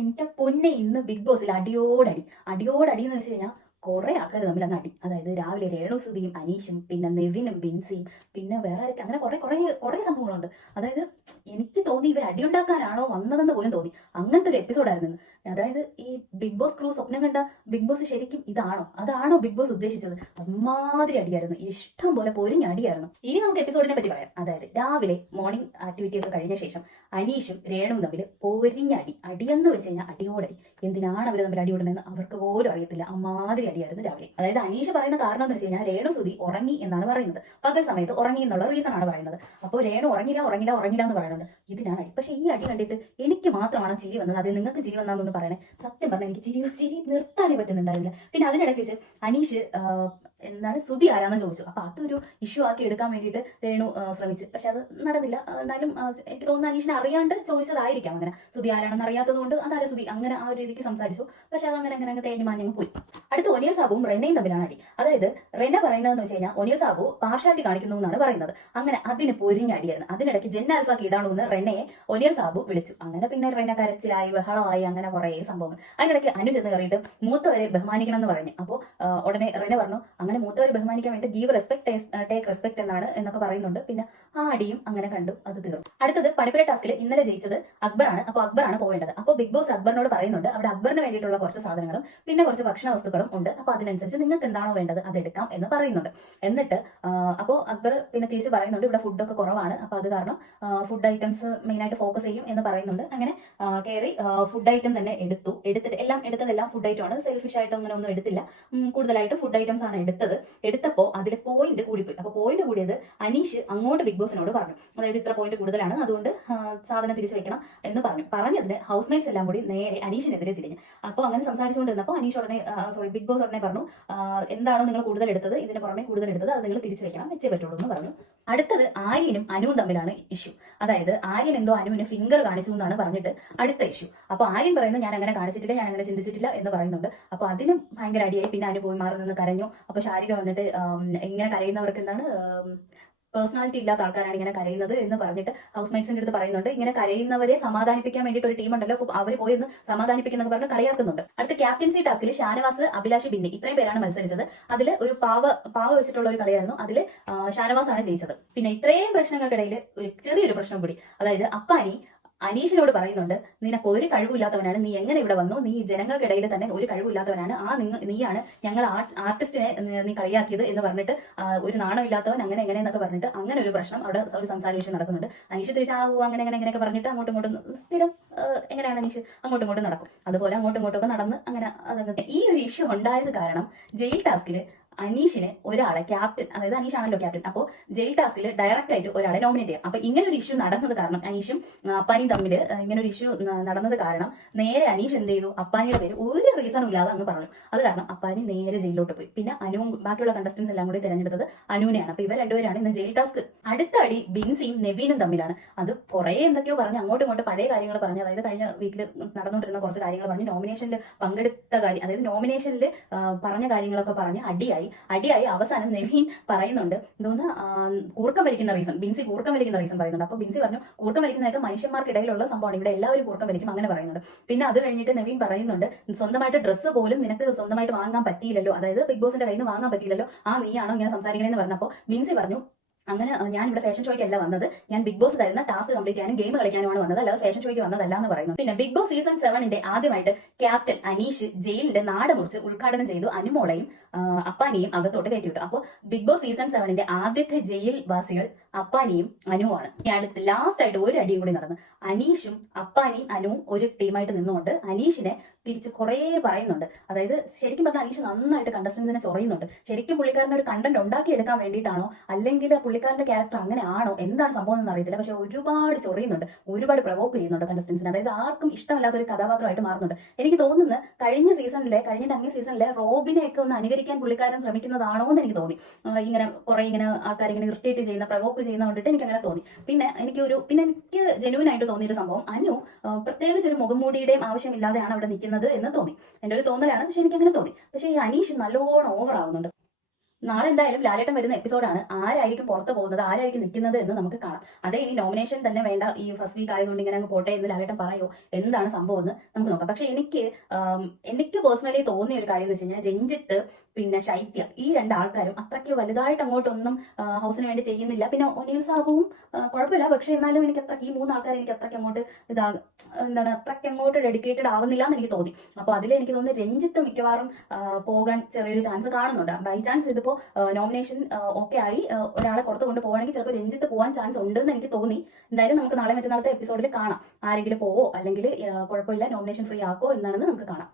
എന്റെ പൊന്നെ ഇന്ന് ബിഗ് ബോസിൽ അടിയോടടി അടിയോടടി എന്ന് വെച്ച് കഴിഞ്ഞാൽ കുറെ ആൾക്കാർ തമ്മിൽ അങ്ങ് അടി. അതായത് രാവിലെ രേണുസുതിയും അനീഷും പിന്നെ നെവിനും ബിൻസിയും പിന്നെ വേറെ ആരൊക്കെ അങ്ങനെ കുറെ കുറെ കുറെ സംഭവങ്ങളുണ്ട്. അതായത് എനിക്ക് തോന്നി ഇവർ അടിയുണ്ടാക്കാനാണോ വന്നതെന്ന് പോലും തോന്നി. അങ്ങനത്തെ ഒരു എപ്പിസോഡായിരുന്നു. അതായത് ഈ ബിഗ് ബോസ് ക്രൂ സ്വപ്നം കണ്ട ബിഗ് ബോസ് ശരിക്കും അതാണോ ബിഗ് ബോസ് ഉദ്ദേശിച്ചത്? അമ്മാതിരി അടിയായിരുന്നു, ഇഷ്ടം പോലെ പൊരിഞ്ഞ അടിയായിരുന്നു. ഇനി നമുക്ക് എപ്പിസോഡിനെ പറ്റി പറയാം. അതായത് രാവിലെ മോർണിംഗ് ആക്ടിവിറ്റി ഒക്കെ കഴിഞ്ഞ ശേഷം അനീഷും രേണുവും തമ്മിൽ പൊരിഞ്ഞ അടിയെന്ന് വെച്ച് കഴിഞ്ഞാൽ അടിയോടടി. എന്തിനാണ് അവർ തമ്മിൽ അടിയോടുന്നതെന്ന് അവർക്ക് പോലും അറിയത്തില്ല. അമ്മാതിരി അടിയായിരുന്നു രാവിലെ. അതായത് അനീഷ് പറയുന്ന കാരണം എന്ന് വെച്ച് കഴിഞ്ഞാൽ രേണുസുതി ഉറങ്ങി എന്നാണ് പറയുന്നത്. പകൽ സമയത്ത് ഉറങ്ങി എന്നുള്ള റീസൺ ആണ് പറയുന്നത്. അപ്പോൾ രേണു ഉറങ്ങില്ല എന്ന് പറയുന്നുണ്ട്. ഇതിനാണ് അടി. പക്ഷേ ഈ അടി കണ്ടിട്ട് എനിക്ക് മാത്രമാണ് ചിരി വന്നത്. അത് നിങ്ങൾക്ക് ചിരി വന്നാന്നൊന്ന് പറയണേ. സത്യം പറഞ്ഞാൽ എനിക്ക് ചിരി നിർത്താനേ പറ്റുന്നുണ്ടായിരുന്നില്ല. പിന്നെ അതിനിടയ്ക്ക് വെച്ച് അനീഷ് എന്താണ് സുധി ആരാന്ന് ചോദിച്ചു. അപ്പൊ അതൊരു ഇഷ്യൂ ആക്കി എടുക്കാൻ വേണ്ടിയിട്ട് രേണു ശ്രമിച്ചു. പക്ഷെ അത് നടന്നില്ല. എന്നാലും എനിക്ക് തോന്നുന്നു അനീഷിനെ അറിയാണ്ട് ചോദിച്ചതായിരിക്കാം. അങ്ങനെ സുധി ആരാണെന്ന് അറിയാത്തത് കൊണ്ട് അതാരാ സുധി അങ്ങനെ ആ ഒരു രീതിക്ക് സംസാരിച്ചു. പക്ഷെ അത് അങ്ങനെ തേഞ്ഞു മാഞ്ഞങ്ങ് പോയി. അടുത്ത ഒനിയൽ സാബുവും റെനയും തമ്മിലാണ് അടി. അതായത് റെന പറയുന്നതെന്ന് വെച്ച് കഴിഞ്ഞാൽ ഒനിയൽ സാബു പാർഷ്യാലിറ്റി കാണിക്കുന്നു എന്നാണ് പറയുന്നത്. അങ്ങനെ അതിന് പൊരിഞ്ഞ അടിയായിരുന്നു. അതിനിടയ്ക്ക് ജെൻ ആൽഫ കീടാണെന്ന് റെനയെ ഒനിയൽ സാബു വിളിച്ചു. അങ്ങനെ പിന്നെ റെന കരച്ചിലായി, ബഹളമായി, അങ്ങനെ കുറേ സംഭവങ്ങൾ. അതിനിടയ്ക്ക് അനു ചെന്ന് കയറിയിട്ട് മൂത്തവരെ ബഹുമാനിക്കണം എന്ന് പറഞ്ഞു. അപ്പോൾ ഉടനെ റെന പറഞ്ഞു അങ്ങനെ മൂത്തവരെ ബഹുമാനിക്കാൻ വേണ്ടി ഗീവ് റെസ്പെക്ട് ടേക്ക് റെസ്പെക്ട് എന്നൊക്കെ പറയുന്നുണ്ട്. പിന്നെ ആ അടിയും അങ്ങനെ കണ്ടു, അത് തീർന്നു. അടുത്തത് പണിപ്പുര ടാസ്കിൽ ഇന്നലെ ജയിച്ചത് അക്ബറാണ്. അപ്പോൾ അക്ബറാണ് പോവേണ്ടത്. അപ്പോൾ ബിഗ് ബോസ് അക്ബറിനോട് പറയുന്നുണ്ട് അവിടെ അക്ബറിന് വേണ്ടിയിട്ടുള്ള കുറച്ച് സാധനങ്ങളും പിന്നെ കുറച്ച് ഭക്ഷണ വസ്തുക്കളും ഉണ്ട്. അപ്പോൾ അതിനനുസരിച്ച് നിങ്ങൾക്ക് എന്താണോ വേണ്ടത് അതെടുക്കാം എന്ന് പറയുന്നുണ്ട്. എന്നിട്ട് അപ്പോൾ അക്ബർ പിന്നെ തിരിച്ച് പറയുന്നുണ്ട് ഇവിടെ ഫുഡൊക്കെ കുറവാണ്, അപ്പോൾ അത് കാരണം ഫുഡ് ഐറ്റംസ് മെയിനായിട്ട് ഫോക്കസ് ചെയ്യും എന്ന് പറയുന്നുണ്ട്. അങ്ങനെ കയറി ഫുഡ് ഐറ്റം തന്നെ എടുത്തതെല്ലാം ഫുഡ് ഐറ്റം ആണ്. സെൽഫിഷ് ആയിട്ട് അങ്ങനെ ഒന്നും എടുത്തില്ല. കൂടുതലായിട്ട് ഫുഡ് ഐറ്റംസ് ആണ് എടുത്തപ്പോൾ അതിൽ പോയിന്റ് കൂടിപ്പോയി. അപ്പോൾ പോയിന്റ് കൂടിയത് അനീഷ് അങ്ങോട്ട് ബിഗ് ബോസിനോട് പറഞ്ഞു. അതായത് ഇത്ര പോയിന്റ് കൂടുതലാണ്, അതുകൊണ്ട് സാധനം തിരിച്ചു വെക്കണം എന്ന് പറഞ്ഞതിന് ഹൗസ് മേറ്റ്സ് എല്ലാം കൂടി നേരെ അനീഷിനെതിരെ തിരിഞ്ഞു. അപ്പോൾ അങ്ങനെ സംസാരിച്ചുകൊണ്ടിരുന്നപ്പോൾ ബിഗ് ബോസ് ഉടനെ പറഞ്ഞു എന്താണോ നിങ്ങൾ കൂടുതൽ എടുത്തത്, ഇതിന് പുറമെ കൂടുതൽ എടുത്തത് അത് നിങ്ങൾ തിരിച്ചു വെച്ചേ പറ്റുള്ളൂ എന്ന് പറഞ്ഞു. അടുത്തത് ആര്യനും അനുവും തമ്മിലാണ് ഇഷ്യൂ. അതായത് ആര്യൻ എന്തോ അനുവിന് ഫിംഗർ കാണിച്ചു എന്നാണ് പറഞ്ഞിട്ട് അടുത്ത ഇഷ്യൂ. അപ്പോൾ ആര്യൻ പറയുന്നത് ഞാൻ അങ്ങനെ കാണിച്ചിട്ടില്ല, ഞാൻ അങ്ങനെ ചിന്തിച്ചിട്ടില്ല എന്ന് പറയുന്നുണ്ട്. അപ്പോൾ അതിനും ഭയങ്കര അടിയായി. പിന്നെ അനു പോയി മാറി നിന്ന് കരഞ്ഞു. അപ്പോൾ ശാരിക വന്നിട്ട് ഇങ്ങനെ കരയുന്നവർക്ക് എന്താണ് പേഴ്സണാലിറ്റി ഇല്ലാത്ത ആൾക്കാരാണ് ഇങ്ങനെ കരയുന്നത് എന്ന് പറഞ്ഞിട്ട് ഹൗസ് മേറ്റ്സിന്റെ അടുത്ത് പറയുന്നുണ്ട്. ഇങ്ങനെ കരയുന്നവരെ സമാധാനിപ്പിക്കാൻ വേണ്ടിയിട്ട് ഒരു ടീം ഉണ്ടല്ലോ, അപ്പോൾ അവർ പോയി ഒന്ന് സമാധാനിപ്പിക്കുന്നൊക്കെ പറഞ്ഞ് കളിയാക്കുന്നുണ്ട്. അടുത്ത ക്യാപ്റ്റൻസി ടാസ്കിൽ ഷാനവാസ്, അഭിലാഷ്, ബിന്നി ഇത്രയും പേരാണ് മത്സരിച്ചത്. അതിൽ ഒരു പാവ വെച്ചിട്ടുള്ള ഒരു കളിയായിരുന്നു. അതിൽ ഷാനവാസ് ആണ് ജയിച്ചത്. പിന്നെ ഇത്രയും പ്രശ്നങ്ങൾക്കിടയിൽ ഒരു ചെറിയൊരു പ്രശ്നം കൂടി. അതായത് അപ്പാനി അനീഷിനോട് പറയുന്നുണ്ട് നിനക്ക് ഒരു കഴിവില്ലാത്തവനാണ്, നീ എങ്ങനെ ഇവിടെ വന്നു, നീ ജനങ്ങൾക്കിടയിൽ തന്നെ ഒരു കഴിവില്ലാത്തവനാണ്, നീയാണ് ഞങ്ങൾ ആർട്ടിസ്റ്റിനെ നീ കളിയാക്കിയത് എന്ന് പറഞ്ഞിട്ട് ഒരു നാണമില്ലാത്തവൻ അങ്ങനെ എന്നൊക്കെ പറഞ്ഞിട്ട് അങ്ങനെ ഒരു പ്രശ്നം അവിടെ ഒരു സംസാര വിഷയം നടക്കുന്നുണ്ട്. അനീഷ് തിരിച്ചാവോ അങ്ങനെയൊക്കെ പറഞ്ഞിട്ട് അങ്ങോട്ടും ഇങ്ങോട്ടും സ്ഥിരം എങ്ങനെയാണ് അനീഷ് അങ്ങോട്ടും ഇങ്ങോട്ടും നടക്കും. അതുപോലെ അങ്ങോട്ടും ഇങ്ങോട്ടൊക്കെ നടന്ന് അങ്ങനെ അതൊക്കെ ഈ ഒരു ഇഷ്യൂ ഉണ്ടായത് കാരണം ജയിൽ ടാസ്കിൽ അനീഷിന് ഒരാളെ ക്യാപ്റ്റൻ, അതായത് അനീഷ് ആണല്ലോ ക്യാപ്റ്റൻ, അപ്പോൾ ജയിൽ ടാസ്കിൽ ഡയറക്റ്റ് ആയിട്ട് ഒരാളെ നോമിനേറ്റ് ചെയ്യാം. അപ്പൊ ഇങ്ങനെ ഒരു ഇഷ്യൂ നടന്നത് കാരണം അനീഷും അപ്പാനിയും തമ്മിൽ ഇങ്ങനെ ഒരു ഇഷ്യൂ നടന്നത് കാരണം നേരെ അനീഷ് എന്ത് ചെയ്തു, അപ്പാനിയുടെ പേര് ഒരു റീസണും ഇല്ലാതെ അങ്ങ് പറഞ്ഞു. അത് കാരണം അപ്പാനി നേരെ ജയിലിലോട്ട് പോയി. പിന്നെ അനുവും ബാക്കിയുള്ള കണ്ടസ്റ്റൻസ് എല്ലാം കൂടി തിരഞ്ഞെടുത്തത് അനുവിനെയാണ്. അപ്പൊ ഇവർ രണ്ടുപേരാണ് ഇന്ന് ജയിൽ ടാസ്ക്. അടുത്ത അടി ബിൻസിയും നെവീനും തമ്മിലാണ്. അത് കുറെ എന്തൊക്കെയോ പറഞ്ഞ് അങ്ങോട്ടും ഇങ്ങോട്ട് പഴയ കാര്യങ്ങൾ പറഞ്ഞ്, അതായത് കഴിഞ്ഞ വീക്കിൽ നടന്നുകൊണ്ടിരുന്ന കുറച്ച് കാര്യങ്ങൾ പറഞ്ഞ് നോമിനേഷനിൽ പങ്കെടുത്ത കാര്യം, അതായത് നോമിനേഷനിൽ പറഞ്ഞ കാര്യങ്ങളൊക്കെ പറഞ്ഞ് അടിയായി അവസാനം നെവീൻ പറയുന്നുണ്ട് എന്തോന്ന് കൂർക്കം വലിക്കുന്ന റീസൺ, ബിൻസി കൂർക്കം വലിക്കുന്ന റീസൺ പറയുന്നുണ്ട്. അപ്പോൾ ബിൻസി പറഞ്ഞു കൂർക്കം വലിക്കുന്നതൊക്കെ മനുഷ്യന്മാർക്കിടയിലുള്ള സംഭവമാണ്, ഇവിടെ എല്ലാവരും കൂർക്കം വലിക്കും അങ്ങനെ പറയുന്നുണ്ട്. പിന്നെ അത് കഴിഞ്ഞിട്ട് നെവീൻ പറയുന്നുണ്ട് സ്വന്തമായിട്ട് ഡ്രസ്സ് പോലും നിനക്ക് സ്വന്തമായിട്ട് വാങ്ങാൻ പറ്റിയില്ലല്ലോ, അതായത് ബിഗ് ബോസിന്റെ കയ്യിൽ നിന്ന് വാങ്ങാൻ പറ്റിയില്ലല്ലോ, നീയാണോ ഇങ്ങനെ സംസാരിക്കണമെന്ന് പറഞ്ഞപ്പോൾ ബിൻസി പറഞ്ഞു അങ്ങനെ ഞാൻ ഇവിടെ ഫാഷൻ ഷോയ്ക്കല്ല വന്നത്, ഞാൻ ബിഗ് ബോസ് തരുന്ന ടാസ്ക് കംപ്ലീറ്റ് ചെയ്യാനും ഗെയിം കളിക്കാനുമാണ് വന്നത്, അല്ലാതെ ഫാഷൻ ഷോയ്ക്ക് വന്നതല്ല എന്ന് പറയുന്നു. പിന്നെ ബിഗ് ബോസ് സീസൺ 7 ആദ്യമായിട്ട് ക്യാപ്റ്റൻ അനീഷ് ജയിലിന്റെ നാട് മുറിച്ച് ഉദ്ഘാടനം ചെയ്തു. അനുമോളയും അപ്പാനിയും അകത്തോട്ട് കയറ്റിവിട്ടു. അപ്പോൾ ബിഗ് ബോസ് സീസൺ 7 ആദ്യത്തെ ജയിൽ വാസികൾ അപ്പാനിയും അനുവുമാണ്. ഈ അടുത്ത് ലാസ്റ്റ് ആയിട്ട് ഒരു അടിയും കൂടി നടന്നു. അനീഷും അപ്പാനിയും അനുവും ഒരു ടീമായിട്ട് നിന്നുകൊണ്ട് അനീഷിനെ തിരിച്ച് കുറേ പറയുന്നുണ്ട്. അതായത് ശരിക്കും പറഞ്ഞാൽ അനീഷ് നന്നായിട്ട് കണ്ടസ്റ്റൻസിനെ ചൊറിയുന്നുണ്ട്. ശരിക്കും പുള്ളിക്കാരനെ ഒരു കണ്ടന്റ് ഉണ്ടാക്കിയെടുക്കാൻ വേണ്ടിയിട്ടാണോ അല്ലെങ്കിൽ പുള്ളിക്കാരന്റെ ക്യാരക്ടർ അങ്ങനെ ആണോ എന്താണ് സംഭവം എന്ന് അറിയത്തില്ല. പക്ഷെ ഒരുപാട് ചൊറിയുന്നുണ്ട്, ഒരുപാട് പ്രവോക്ക് ചെയ്യുന്നുണ്ട് കണ്ടസ്റ്റൻസിന്. അതായത് ആർക്കും ഇഷ്ടമല്ലാത്ത ഒരു കഥാപാത്രമായിട്ട് മാറുന്നുണ്ട്. എനിക്ക് തോന്നുന്നത് കഴിഞ്ഞ അങ്ങേ സീസണിലെ റോബിനെയൊക്കെ ഒന്ന് അനുകരിക്കാൻ പുള്ളിക്കാരൻ ശ്രമിക്കുന്നതാണോ എന്ന് എനിക്ക് തോന്നി. ഇങ്ങനെ ആൾക്കാർ ഇങ്ങനെ ഇറിറ്റേറ്റ് ചെയ്യുന്ന പ്രവോക്ക് ചെയ്യുന്ന കണ്ടിട്ട് എനിക്ക് അങ്ങനെ തോന്നി. പിന്നെ എനിക്ക് ജെന്യൂൻ ആയിട്ട് തോന്നിയൊരു സംഭവം, അനു പ്രത്യേകിച്ച് ഒരു മുഖംമൂടിയുടെയും ആവശ്യമില്ലാതെയാണ് അവിടെ നിൽക്കുന്നത് എന്ന് തോന്നി. എൻ്റെ ഒരു തോന്നലാണ്, പക്ഷെ എനിക്ക് അങ്ങനെ തോന്നി. പക്ഷെ ഈ അനീഷ് നല്ലോണം ഓവർ ആവുന്നുണ്ട്. നാളെ എന്തായാലും ലാലേട്ടൻ വരുന്ന എപ്പിസോഡാണ്. ആരായിരിക്കും പുറത്ത് പോകുന്നത്, ആരായിരിക്കും നിൽക്കുന്നത് എന്ന് നമുക്ക് കാണാം. അതേ ഇനി നോമിനേഷൻ തന്നെ വേണ്ട, ഈ ഫസ്റ്റ് വീക്ക് ആയതുകൊണ്ട് ഇങ്ങനെ അങ്ങ് പോട്ടെ എന്ന് ലാലേട്ടൻ പറയോ, എന്താണ് സംഭവം എന്ന് നമുക്ക് നോക്കാം. പക്ഷെ എനിക്ക് പേഴ്സണലി തോന്നിയ ഒരു കാര്യം എന്ന് വെച്ച് കഴിഞ്ഞാൽ, രഞ്ജിത്ത് പിന്നെ ശൈത്യ, ഈ രണ്ട് ആൾക്കാരും അത്രയ്ക്ക് വലുതായിട്ട് അങ്ങോട്ടൊന്നും ഹൗസിന് വേണ്ടി ചെയ്യുന്നില്ല. പിന്നെ ഒനിൽ സാബുവും കുഴപ്പമില്ല, പക്ഷെ എന്നാലും എനിക്ക് അത്രയ്ക്ക് ഈ മൂന്ന് ആൾക്കാർ എനിക്ക് അത്രയ്ക്ക് അങ്ങോട്ട് അത്രയ്ക്ക് അങ്ങോട്ട് ഡെഡിക്കേറ്റഡ് ആവുന്നില്ല എന്ന് എനിക്ക് തോന്നി. അപ്പോൾ അതിൽ എനിക്ക് തോന്നുന്നു രഞ്ജിത്ത് മിക്കവാറും പോകാൻ ചെറിയൊരു ചാൻസ് കാണുന്നുണ്ട്. ബൈ ചാൻസ് ഇതിപ്പോൾ നോമിനേഷൻ ഓക്കെ ആയി ഒരാളെ പുറത്ത് കൊണ്ട് പോകണമെങ്കിൽ ചിലപ്പോൾ രഞ്ജിത്ത് പോകാൻ ചാൻസ് ഉണ്ടെന്ന് എനിക്ക് തോന്നി. എന്തായാലും നമുക്ക് നാളെ മറ്റന്നാളത്തെ എപ്പിസോഡിൽ കാണാം ആരെങ്കിലും പോവോ അല്ലെങ്കിൽ കുഴപ്പമില്ല നോമിനേഷൻ ഫ്രീ ആക്കോ എന്നാണെന്ന് നമുക്ക് കാണാം.